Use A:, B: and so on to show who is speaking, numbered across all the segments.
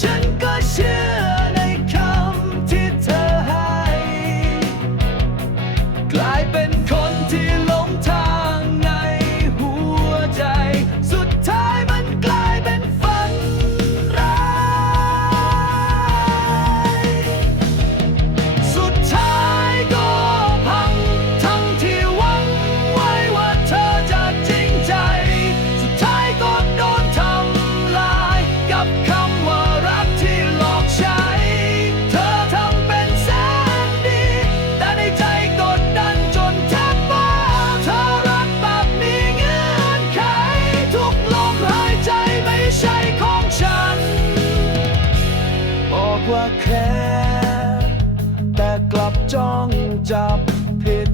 A: 整个世 แคร์แต่กลับจองจับผิด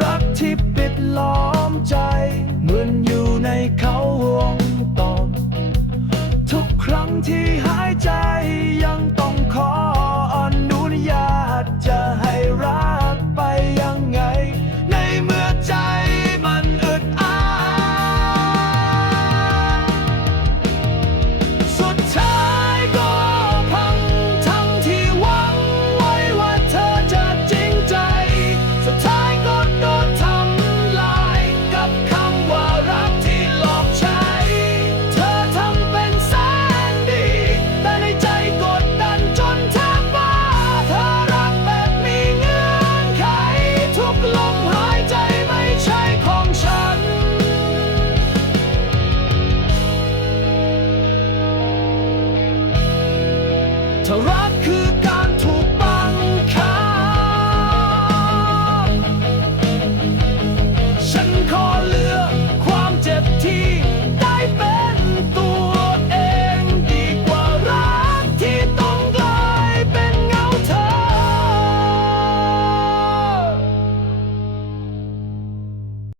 A: รักที่ปิดล้อมใจ เหมือนอยู่ในเขาวงตอบทุกครั้งที่หายใจยังต้อง to rock. Who